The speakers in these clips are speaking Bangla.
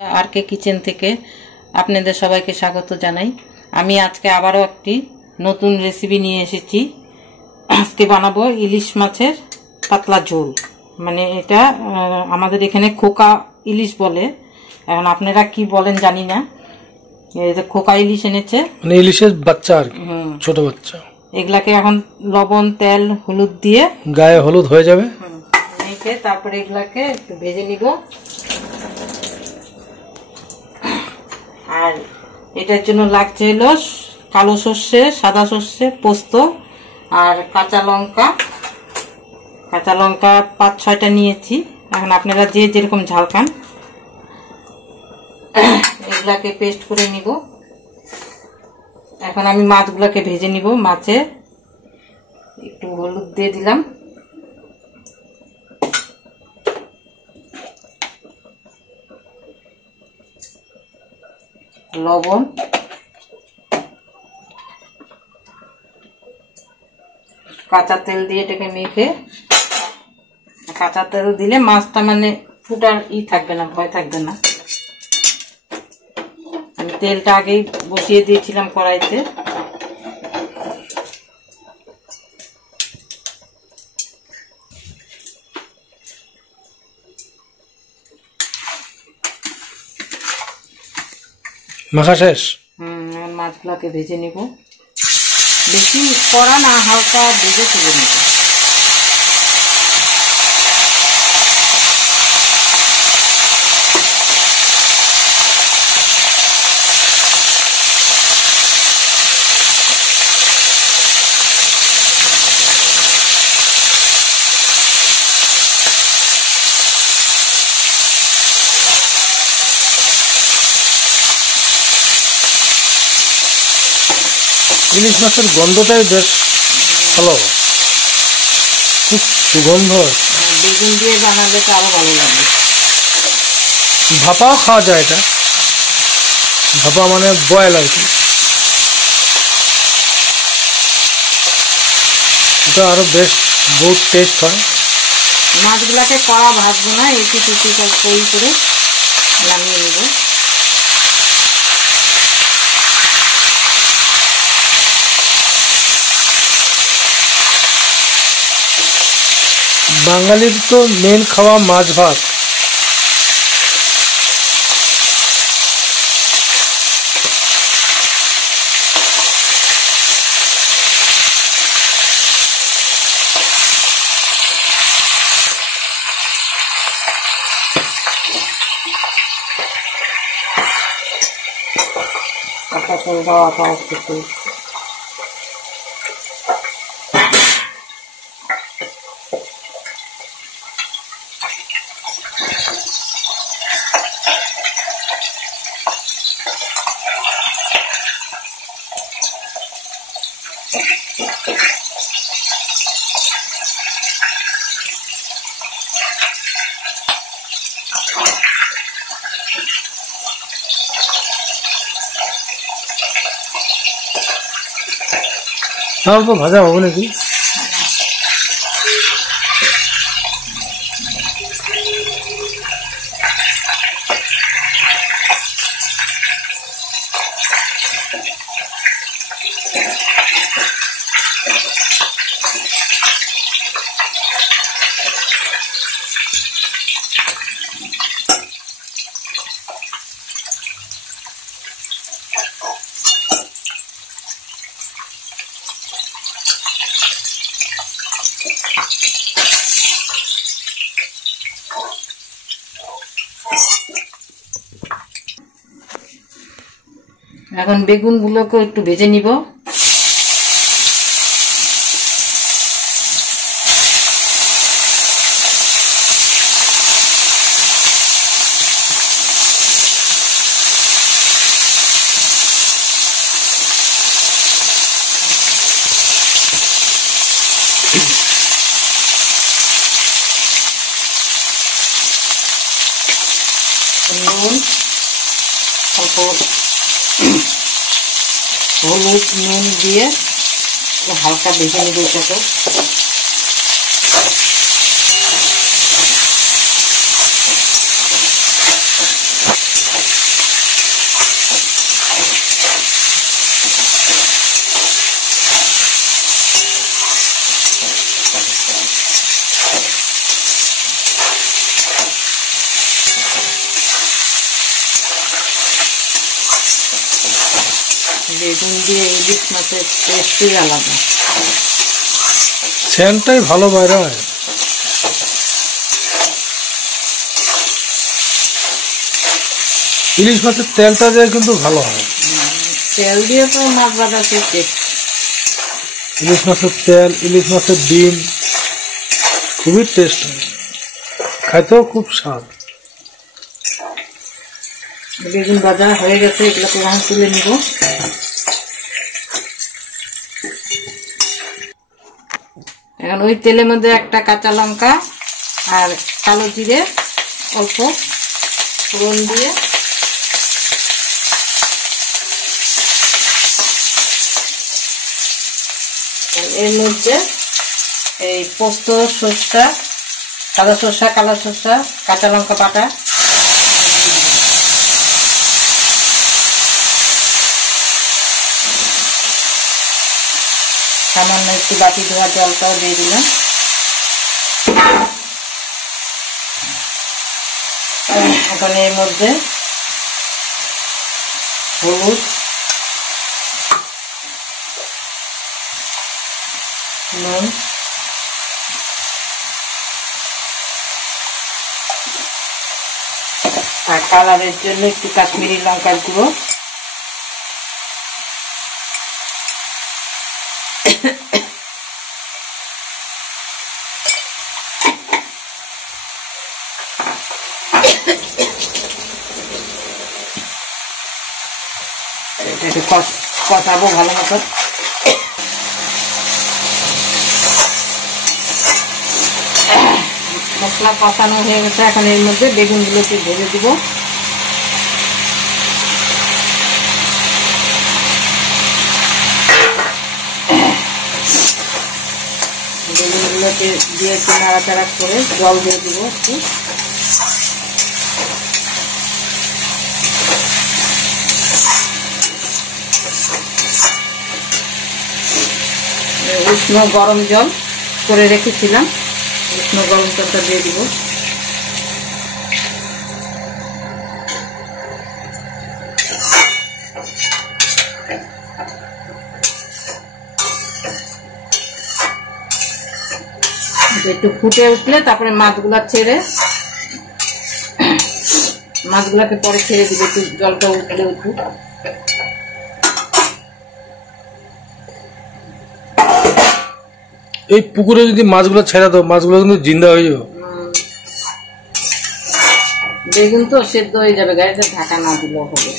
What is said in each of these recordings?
আর কে কিচেন থেকে আপনাদের সবাইকে স্বাগত জানাই। আমি আজকে আবারও একটি নতুন রেসিপি নিয়ে এসেছি। আজকে বানাবো ইলিশ মাছের পাতলা ঝোল। মানে এটা আমাদের এখানে খোকা ইলিশ বলে, এখন আপনারা কি বলেন জানি না। এই যে খোকা ইলিশ এনেছে, মানে ইলিশের বাচ্চা আর কি, ছোট বাচ্চা। এগুলাকে এখন লবণ তেল হলুদ দিয়ে গায়ে হলুদ হয়ে যাবে, তারপরে এগুলাকে একটু ভেজে নিব। আর এটার জন্য লাগছে হলো কালো সর্ষে, সাদা সর্ষে, পোস্ত আর কাঁচা লঙ্কা। 5-6টা নিয়েছি। এখন আপনারা যে যেরকম ঝাল খান এগুলাকে পেস্ট করে নিব। এখন আমি মাছগুলোকে ভেজে নিব। মাছে একটু হলুদ দিয়ে দিলাম, লবণ, কাঁচা তেল দিয়ে এটাকে মেখে, কাঁচা তেল দিলে মাছটা মানে ফুটার থাকবে না, ভয় থাকবে না। আমি তেলটা আগেই বসিয়ে দিয়েছিলাম কড়াইতে। মাখা শেষ। মাছগুলোকে ভেজে নিব, বেশি কড়া না, হালকা ভেজে তুলে নিব। ইলিশ মাছের গন্ধটাই বেশ ভালো, খুব সুগন্ধ। বেগুন দিয়ে বানালে তো আরো ভালো লাগবে। ভাপাও খাওয়া যায়, এটা ভাপা মানে বয়েল আর কি, এটা আরো বেশ বহুত টেস্ট হয়। মাছগুলাকে কড়া ভাজবো না, একটু করে নামিয়ে নেব। বাঙালির তো মেন খাওয়া মাছ ভাত। অল্প ভাজা হবে নাকি? এখন বেগুন গুলোকে একটু ভেজে নিব। নুন, অল্প হলুদ, নুন দিয়ে হালকা ভেজে নেব এটাকে। বেগুন দিয়ে ইলিশ মাছের টেস্টই আলাদা, সেন্টটাই ভালো বাইরে হয়। ইলিশ মাছের তেলটা দিয়ে কিন্তু ভালো হয়, তেল দিয়ে তো মাছ ভাজা টেস্ট। ইলিশ মাছের তেল, ইলিশ মাছের ডিম খুবই টেস্ট হয়, খাইতেও খুব স্বাদ। বেগুন ভাজা হয়ে গেছে, এগুলোকে এখন তুলে নিব। এখন ওই তেলের মধ্যে একটা কাঁচা লঙ্কা আর কালো জিরে অল্প ফোড়ন দিয়ে এর মধ্যে এই পোস্ত, সরষা, সাদা সরষা, কালো সরষা, কাঁচা লঙ্কা বাটা, সামান্য একটু বাটি ধোয়া জলটাও দিয়ে দিলাম। এখন এর মধ্যে হলুদ, নুন, আর কালারের জন্য একটু কাশ্মীরি লঙ্কার গুঁড়ো, একটু কষাবো ভালো মতো। মশলা কষানো হয়ে গেছে, এখন এর মধ্যে বেগুনগুলোকে ভেজে দিব। বেগুনগুলোকে দিয়ে একটু নাড়াচাড়া করে জল দিয়ে দিব একটু। উষ্ণ গরম জল করে রেখেছিলাম, উষ্ণ গরম জলটা দিয়ে দিব। একটু ফুটে উঠলে তারপরে মাছগুলাকে পরে ছেড়ে দিবে, একটু জলটা উঠলে উঠুক। এই পুকুরে যদি মাছগুলো ছেড়ে দাও, মাছগুলো কিন্তু জিন্দা হয়ে যাবে। বেগুন তো সেদ্ধ হয়ে যাবে, গাড়িতে ঢাকা না দিলেও হবে।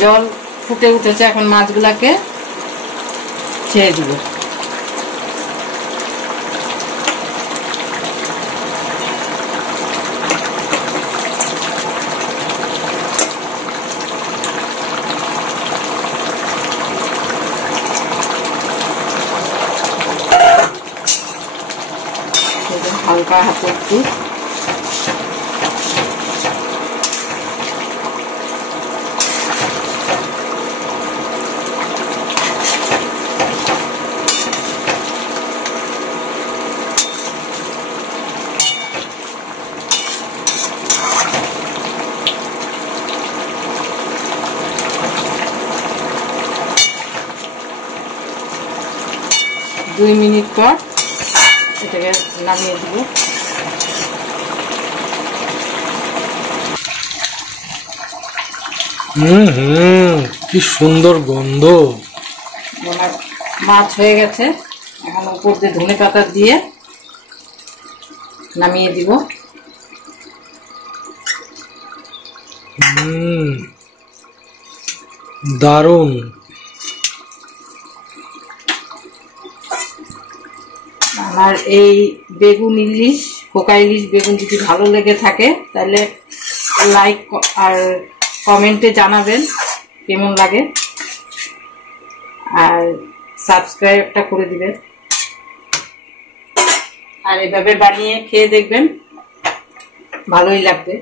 জল ফুটে উঠেছে, এখন মাছগুলাকে ছেড়ে দিব। হালকা হাতে একটু দুই মিনিট পর এটাকে নামিয়ে দিব। কি সুন্দর গন্ধ। মাছ হয়ে গেছে, এখন উপর দিয়ে ধনেপাতা দিয়ে নামিয়ে দিব। দারুণ। আমার এই বেগুন ইলিশ, পোকা ইলিশ বেগুন যদি ভালো লেগে থাকে তাহলে লাইক আর কমেন্টে জানাবেন কেমন লাগে, আর সাবস্ক্রাইবটা করে দিবেন, আর এভাবে বানিয়ে খেয়ে দেখবেন, ভালোই লাগবে।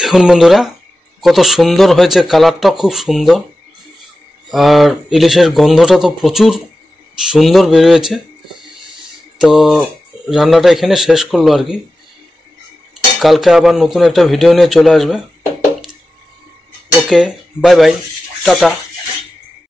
দেখুন বন্ধুরা, কত সুন্দর হয়েছে, কালারটা খুব সুন্দর, আর ইলিশের গন্ধটা তো প্রচুর সুন্দর বেরিয়েছে। তো রান্নাটা এখানে শেষ করলো আর কি। কালকে আবার নতুন একটা ভিডিও নিয়ে চলে আসবে। ওকে, বাই বাই, টাটা।